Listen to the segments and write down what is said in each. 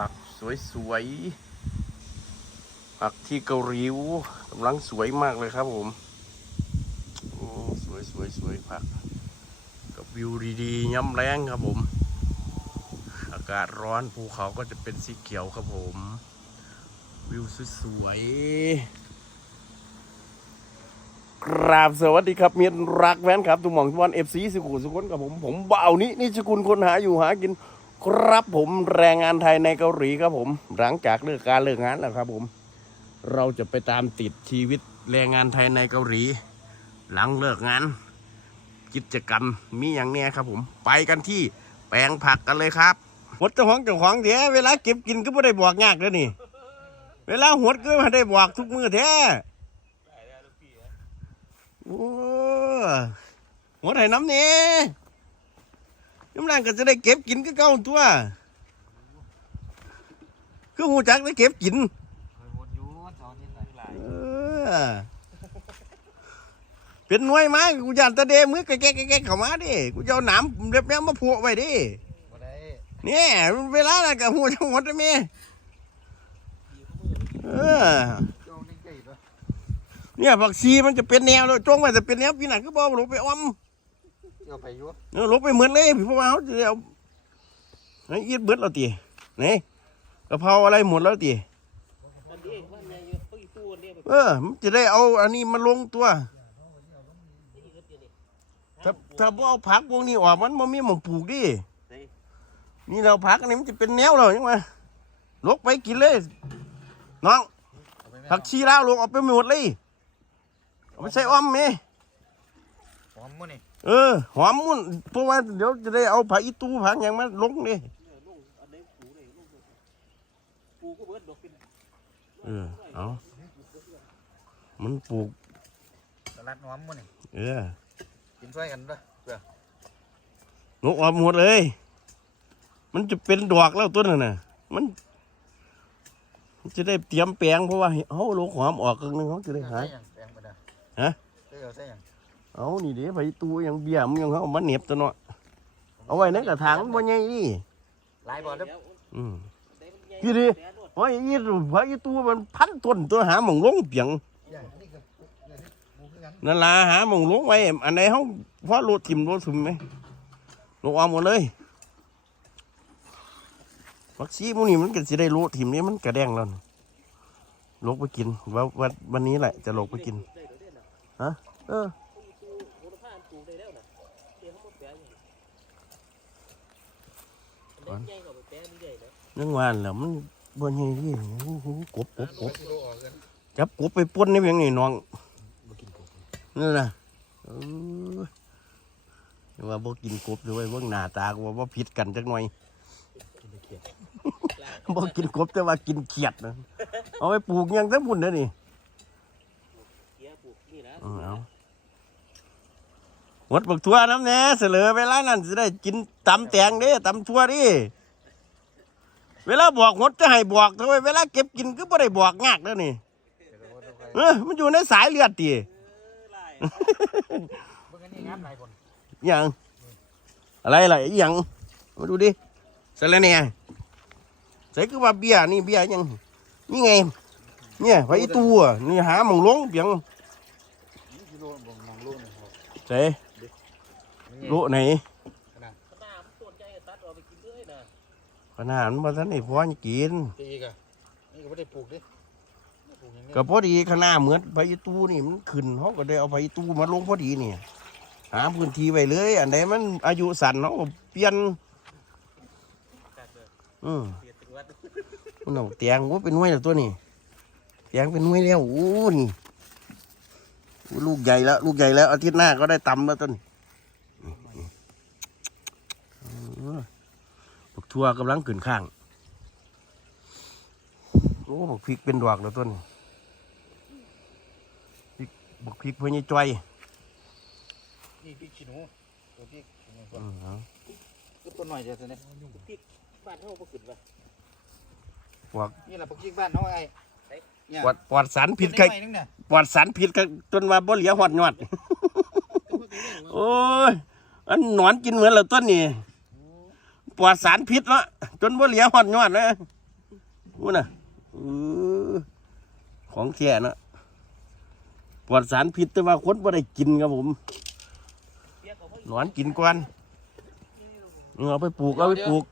ผักสวยๆ ผักที่เกาหลีกำลังสวยมากเลยครับผมโอ้สวยสวยสวยผัก กับวิวดีๆ ย่ำแรงครับผม อากาศร้อนภูเขาก็จะเป็นสีเขียวครับผม วิวสวยๆกราบสวัสดีครับเมียนรักแว้นครับทุกหม่องทุกวันเอฟซีสุขุมสุขนกับผม ผมเบานี้นี่สกุลคนหาอยู่หากิน ครับผมแรงงานไทยในเกาหลีครับผม หลังจากเลิกการเลิกงานแล้วครับผม เราจะไปตามติดชีวิตแรงงานไทยในเกาหลี หลังเลิกงาน กิจกรรมมีอย่างเนี้ยครับผม ไปกันที่แปลงผักกันเลยครับหดเจ้าของเจ้าของแท้เวลาเก็บกินก็ไม่ได้บอกยากแล้วนี่ เวลาหดก็ไม่ได้บอกทุกมือแท้โอ้หดให้น้ำเนี่ย น้ำแรงก็จะได้เก็บกินก็เก่าตัว คือหูจักได้เก็บกินเคยวนอเสาร์อาทิตย์หลายเออเป็นน่วยมากูยันตะเดมือแกะแกะแกเข้ามาดิกูจะเอาหนามเล็บเนี้ยมาผูกไว้ดิเนี่ยเวลาน่ะกับหัวจังหวัดได้ไหมเออเนี่ยผักชีมันจะเป็นแนวแล้วจงไว้จะเป็นแนวปีหนังก็บอกหลงไปอ้อม เดี๋ยวไปอยู่เออลงไปเหมือนเลยพี่พวกเราจะเอาไอ้ยีดเบิดเราตีนี่กะเพราอะไรหมดแล้วตีเออมันจะได้เอาอันนี้มาลงตัว ถ้าถ้าบ่เอาผักพวกนี้ออกมันบ่มีหมองปลูกดิ นี่เราผักอันนี้มันจะเป็นแนวเรายังไงลกไปกินเลย น้องเอาไปไหมผักชีลาวลงเอาไปหมดเลยเอาไปใส่อ้อมไหมหอมมื้อนี่ เออ หอมมุ่นเพราะว่าเดี๋ยวจะได้เอาผักอีตูผักอย่างมาลงดิเออ เอามันปลูกสลัดหอมมื้อนี่เออ กินช่วยกันด้วยเพื่อนกออกหมดเลย มันจะเป็นดอกแล้วต้นน่ะนะมันมันจะได้เตรียมแปลงเพราะว่าเขาลงหอมออกกันนึงเขาจะได้หายใส่หยังแปลงไปเด้อฮะใส่เอาใส่หยัง เอานี่เดี๋ยวไปตูอย่างเบี้ยมันยังเขาเอามาเหน็บตัวเนาะเอาไว้ในกระถางมันบ่ใหญ่นี่หลายบ่เด้ออืมพี่ดิโอ้ยอีไว้ตูมันพันต้นตัวหาหมองลงเปียงอย่างนี่ก็เนี่ยที่หมูคือกันนั่นล่ะหาหมองลงไว้อันไหนเขาพอโลดถิ่มโลดซุมไหมลงเอาหมดเลยวัคซีนพวกนี้มันก็จะได้โลดถิ่มนี่มันกระแดงแล้วนี่ลกไปกินว่าวันวันนี้แหละจะลกไปกินฮะเออ ยังวานแล้วมันบนยังที่โอ้โหกบกบกบกิโลออกกันจับกบไปป่นนี่เพียงนี่น้องบ่กินกบนี่นะเออว่าบ่กินกบด้วยเบิ่งหน้าตาก็ว่าบ่ผิดกันจักหน่อยกินไปเขียดบ่กินกบแต่ว่ากินเขียดนะเอาไปปลูกหยังซะพุ่นเด้อนี่เออเอาหม ดบักทั่วน้ำแน่เสลอเวลานั้นสิได้กินตำแตงเด้ตำทั่วดิเวลาบอกหมดจะให้บอกเถอะเวลาเก็บกินก็บ่ได้บอกงากเด้อนี่เออมันอยู่ในสายเลือดติเบิ่งอันนี้งามหลายคนหยังอะไรอหยังมาดูดิเสร็จแล้วเนี่ยใส่คือว่าเบียนี่เบียยังนี่ไง เนี่ยไฟตัวนี่หาหมองลงเปียง กิโลบ่มองโลนี่ครับใส่โลไหนขนาดมันมาทันไอ้พอจะกิน ตีอีกอะนี่ก็บ่ได้ปลูกดิปลูกอย่างนี้ก็พอดีขนาดเหมือนไฟตู้นี่มันขึ้นเขาก็ได้เอาไฟตู้มาลงพอดีเนี่ยหาพื้นที่ไว้เลย อันไหนมันอายุสั้นเขาก็เปลี่ยนอืมมันเอาเตียงว่าเป็นหน่วยแล้วตัวนี้เตียงเป็นหน่วยแล้วโอ้นี่โอ้ลูกใหญ่แล้ว ลูกใหญ่แล้วอาทิตย์หน้าก็ได้ตำแล้วต้น บักทั่วกำลังขึ้นข้าง โอ้บักพริกเป็นดอกแล้วต้นพริกบักพริกเพื่อนยายจ้อยนี่พริกขี้หนูตัวพริกขี้หนูอืมเอาก็ตัวหน่อยเดียวเท่านี้บ้านเฮาบ่ขึ้นว่ะนี่แหละพวกพริกบ้านเนาะไอ้เนี่ยปลอดปลอดสารผิดตักัวน้อยนึงเนี่ยปลอดสารผิดกันจนว่าบ่เหลียหอดยอดโอ้ยอันหนอนกินเหมือนเราต้นนี่ ปลอดสารพิษเนาะจนบ่เหลียหอดยอดเลยอู้น่ะอือของแท้นะปลอดสารพิษแต่ว่าคนบ่ได้กินครับผมหนอนกินก่อนเอาไปปลูกเอาไปปลูก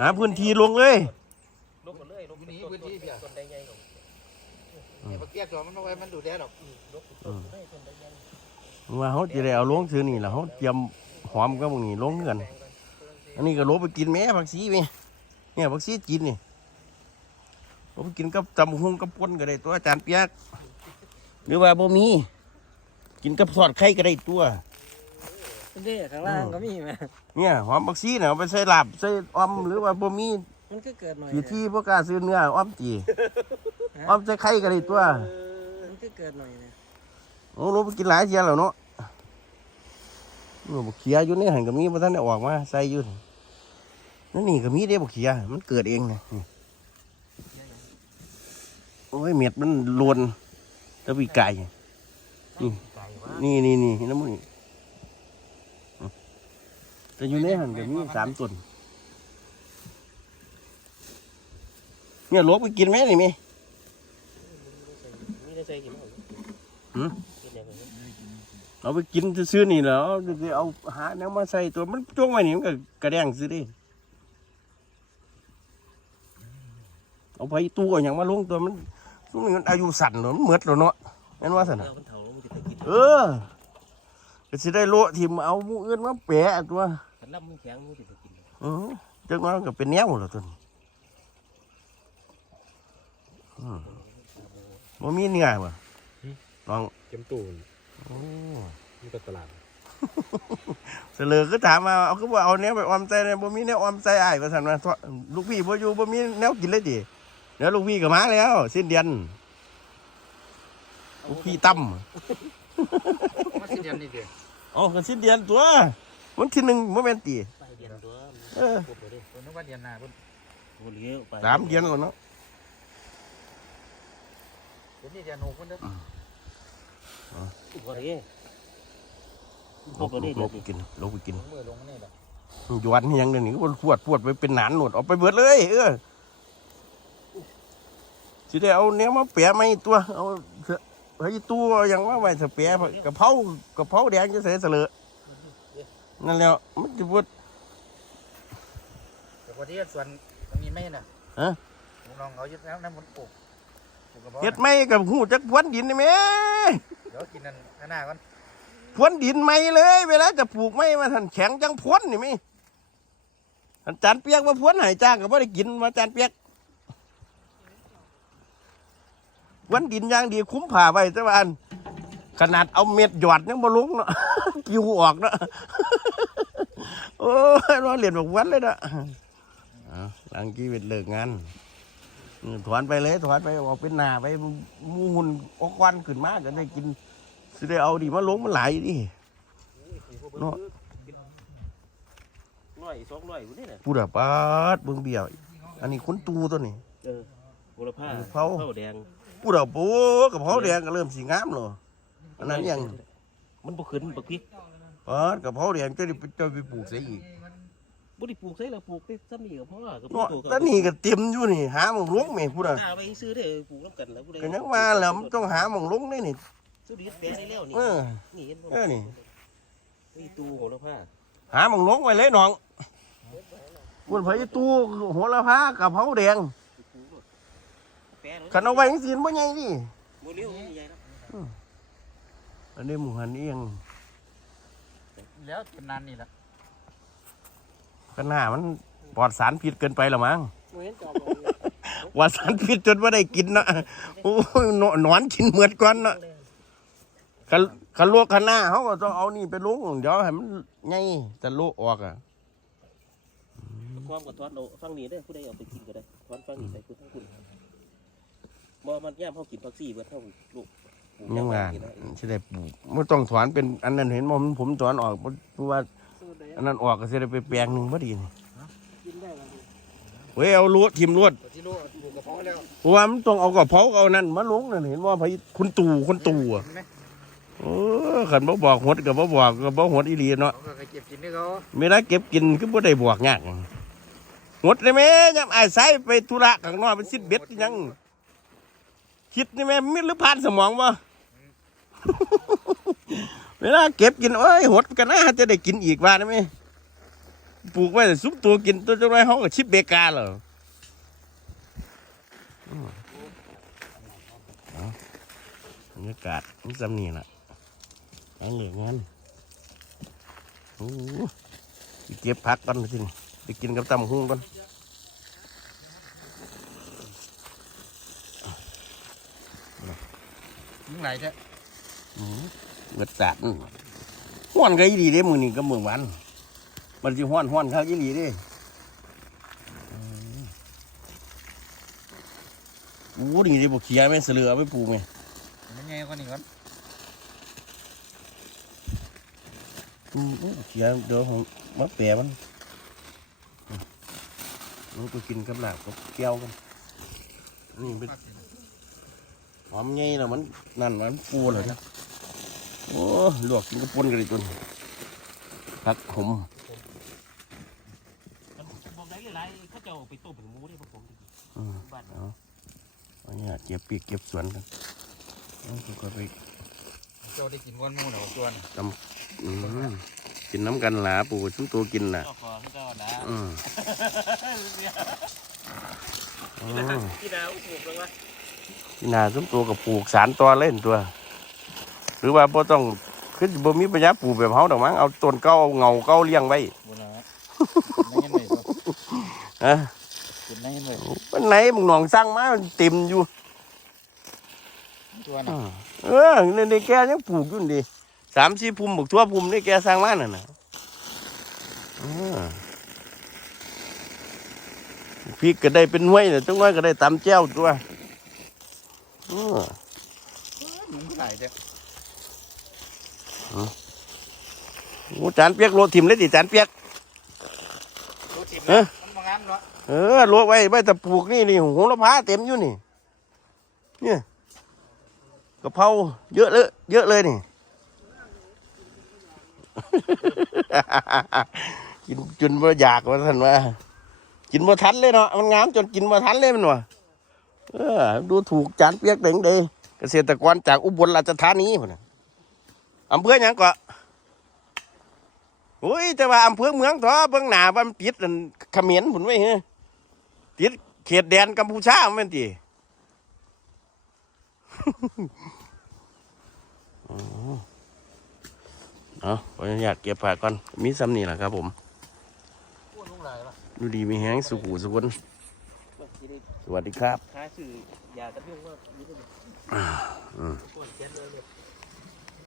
หาพื้นที่ลงเลยลงหมดเลยลงอยู่นี่พื้นที่เพียต้นใดใหญ่ของเนี่ยบักเกี้ยจอมันเอาไว้มันดูแลดอกลงต้นใดต้นใดใหญ่ว่าเขาจะได้เอาลงซื้อนี่แหละเขาเตรียมหอมกับพวกนี้ลงกัน อันนี้ก็ลบไปกินแม่ผักชีไหมเนี่ยผักชีกินนี่ลบไปกินกับจำหุงกับป่นก็ได้ตัวอาจารย์เปียก หรือว่าบ่มี กินกับทอดไข่ก็ได้ตัวนี่ข้างล่างก็มีไหมเนี่ยหอมผักชีเนี่ยเอาไปใส่ลาบใส่ออมหรือว่าบ่มีมันก็เกิดหน่อยอยู่ที่พวกกล้าซื้อเนื้อออมจีออมใส่ไข่ก็ได้ตัวมันก็เกิดหน่อยนะโอ้ลบไปกินหลายเทียแล้วเนาะโอ้ บักเขียอยู่ในหันก็มีบ่ทันได้ออกมาใส่อยู่นี่นั่นนี่ก็มีเด้บักเขียมันเกิดเองนะนี่โอ้ยเม็ดมันโลนตะวีไก่นี่นี่นี่น้ำมันนี่แต่อยู่ในหันก็มีสามต้นเนี่ยลวกไปกินไหมนี่มีมีได้ใส่กี่หม้อหืมกินอย่างนี้ เอาไปกินซื้อๆนี่แหล้วจะเอาหาแนวมาใส่ตัวมันจ้วงไว้นี่มันก็กระแดงซื้อดิเอาไปตู้เอาอย่างมาลงตัวมันช่วงนี้มันอายุสั่นเนาะมันเหมือดแล้วเนาะแม่นว่าสั่นน่ะเอามันเถาแล้วมันจะไปกินเออก็สิได้โละทิมเอาหมูอื่นมาแปะตัวขันลำมันแข็งมันจะไปกินอือจังว่ามันก็เป็นแนวแล้วตัวนี้อืมบ่มีเนื้อบ่ลองเข็มตูน โอ้นี่ก็ตลาดเสลอก็ถามมาเอาคือว่าเอาแนวไปออมใจเนี่ยบ่มีแนวออมใจอ้ายว่าซั่นว่าลูกพี่บ่อยู่บ่มีแนวกินเลยดิเดี๋ยวลูกพี่ก็มาแล้ว สิ้นเดือนลูกพี่ตั้มมันสิเดียนนี่เดียวอ๋อก็สิ้นเดือนตัววันที่หนึ่งบ่แม่นติไปเดียนตัวเออพวกเรามนึกว่าเดียนหน้าพุ่นโอ้เลี้ยวไปสามเดือนแล้วเนาะเดี๋ยวนี้เดียนโหนกเพิ่นเด้อ พวกเราดิพลวกบเราดิลเดี๋ยวบดิกินลบไปกินมือลงนี่แหละหยวนนี่ยังเดี๋ยวนี้มันปวดปวดไปเป็นหนานหนวดเอาไปเบิดเลย เออสิได้เอาเนี้ยมาแปะไม่ตัว เอาเถอะเฮ้ยตัวอย่างว่าไว้ถ้าแปะกระเพรากระเพราแดงจะเสียเสลอนั่นแหล้วมันจะปวดแต่พอดีส่วนตรงนี้ไม่น่ะฮะผมลองเอายึดแล้วนั่นมันปลูก เฮ็ดไม่กับหูจักพรวนดินนี่แหม่เดี๋ยวกินนั่นข้างหน้าก่อนพรวนดินไม่เลย เวลาจะปลูกไม่มาทันแข็งจังพรวนนี่ไหมอาจารย์เปียกว่าพรวนใหายจ้างก็บ่ได้กินมาอาจารย์เปียกพรวนดินอย่างดีคุ้มผ่าไว้แต่ว่าอันขนาดเอาเม็ดหยอดยังบ่ลงเนาะกิวออกเนาะโอ้ยเราเรียนแบบวันเลยเนาะเอาหลังกี้เป็นเลิกงานอืม ถอนไปเลยถอนไปออกเป็นหนาไปหมูหุ่นออกควันขึ้นมาก็ได้กินสิได้เอาดิมาลงมันหลายดิเนาะร้อยสองร้อยอยู่นี่น่ะพูดอะปาดเบิ่งเบี้ยวอันนี้คนตูตัวนี้เออบุรพาเผาเผาแดงพูดอะโป้กับเขาแดงก็เริ่มสีงามแล้วอันนั้นยังมันบ่ขึ้นบ่พริกปาดกับเขาแดงจะได้ไปจะไปปลูกใส่อีก บ่ได้ปลูกใส่แล้วปลูกได้ซ้ำนี่ก็พอก็ปลูเนาะกตัวแล้วนี่ก็เต็มอยู่นี่หาหมองลงแม่พูดอะหาไปซื้อได้ปลูกน้ำกันแล้วผู้ใดก็ยังว่าแล้วมันต้องหาหมองลงนี่นี่ซื้อดีแปลได้แล้วนี่เออ นี่เห็นบ่เออนี่ นี่ตู้โหระพาหาหมองลงไว้เลยน้องพูดไผตู้โหระพากับเขาแดงแปลแล้วคันเอาไว้จังซี่บ่ใหญ่นี่ บ่เลี้ยวมันใหญ่แล้วอันนี้หมูหันเอียงแล้วกินนานนี่แหละ กันหน้ามันปลอดสารพิษเกินไปหรอมั้งเหมือนจอบลงเลยว่าสารพิษจนว่าได้กินเนาะโอ้ยหนหนอนกินเหมือดก่อนเนาะคันคันลวกคันหน้าเขาก็ต้องเอานี่ไปลุงเดี๋ยวให้มันไงจะลวกออกอะความกับทอนเอาฟังนี้ได้อผู้ใดเอาไปกินก็ได้ทอนฟังนี้ไปคุณทั้งคุณบ่มันย่ามเฮากินผักซี่เบิดเฮาลูกปลูกยังว่ากินได้จะได้ปลูกไม่ต้องถอนเป็นอันนั้นเห็นบ่ผมผมถอนออกเพราะว่าสูตรไหน อันนั้นออกก็จะได้ไปแปลงหนึ่งพอดีนี่เว้ยเอาลวดทิมลวดตัวที่รู้ปลูกกระเพาะแล้วเพราะว่ามันต้องเอากระเพราเอานั่นมาลงนั่นเห็นว่าพคุณตู่คุณตู่อะเห็นไหมโอ้ขันบ่บอกหดกับบ่บอกกับบ่หดอีหลีเนาะเขาก็เก็บกินด้วยเขาเวลาเก็บกินคือบ่ได้บวกยากหดเลยแม่ยังไอ้ไซไปธุระข้างนอกเป็นซิดเบ็ดยัง คิดนี่แม่มิดหรือผ่านสมองวะ เวลาเก็บกินโอ้ยหดกันนะจะได้กินอีกว่าได้ไหมปลูกไว้แต่ซุปตัวกินตัวจังไรเขาก็ชิบเบกาเหรออืมเอาบรรยากาศนี่จำนี่แหละแอนเหลืองานโอ้โหไปเก็บผักก่อนสิไปกินกับตำหุ้งก่อนมึงไหนจะอืม เกิดสาดอื้อห้อนก็ยี่ดีเด้มือนี่ก็มือวัน มันจะห้อนห้อนข้าวยี่ดีเด้อืมโอ้ดีเด้บกเขียแม่นเสือเอาไปปลูกไงมันไงก่อนนี่ก่อนอืมบกเขียเดี๋ยวผมมาแปรมันอืมมันก็กินกับหลาบกับแก้วกันนี่เป็นหอมใหญ่แล้วมันนั่นมันปูเลยนะ โอ้ลวกกินกับปนกันเลยตัวนี้ผักขมบอกได้หลายๆเขาจะเอาไปต้มเป็นหมูได้พวกผมอืมบ้านเอาอันนี้เก็บปีกเก็บสวนกันเอาก็ไปเจ้าได้กินก้อนหมูเหรอตัวน่ะอืมกินน้ำกันหลาปู่ชุ้ตัวกินน่ะเจ้าของเจ้านะอืมอืมพี่ดาวปลูกแล้ววะที่นาชุ้ตัวกับปลูกสารตัวเล่นตัว หรือว่าบ่ต้องคือบ่มีปัญญาปลูกแบบเฮาดอกมั้งเอาต้นเก้าเอาเงาเก้าเลี้ยงไว้บุญนะไม่เห็นเลยฮะกินไม่เห็นเลยวันไหนมึงหนองสร้างมามันเต็มอยู่ตัวน่ะเออในในแกยังปลูกอยู่นี่ดิสามสี่ภูมิบอกทั่วภูมินี่แกสร้างมาน่ะนะเออพริกก็ได้เป็นห้วยเนี่ยจังน้อยก็ได้ตำแจ้วตัวเออมึงไหนจะ โอ้จานเปียกโลทิมเลยดิจานเปียกรู้ถิ่มเอ๊ะมันมางานเนาะเออโลไว้ไว้แต่ปลูกนี่นี่โหระพาเต็มอยู่นี่เนี่ยกะเพราเยอะเลยเยอะเลยนี่ กินจนว่าอยากว่าท่านว่ากินบ่ทันเลยเนาะมันงามจนกินบ่ทันเลยมันว่ะเออ ดูถูกจานเปียกเด้งเดเกษตรกรจากอุบลราชธานีพุ่นน่ะ อำเภอหยังก็โอ้ยแต่ว่าอำเภอเมืองท้อเบื้องหน้าว่ามันติดอันเขมรพุ่นไว้เฮ้ยติดเขตแดนกัมพูชาแม่นติอ๋อเอาขออนุญาตเก็บผักก่อน มีซ้ำนี่แหละครับผมพูดลุงไหนละดูดีมีแห้งสุขุสุขนสวัสดีครับหาซื้อยากันเรื่องว่ามีเท่าไหร่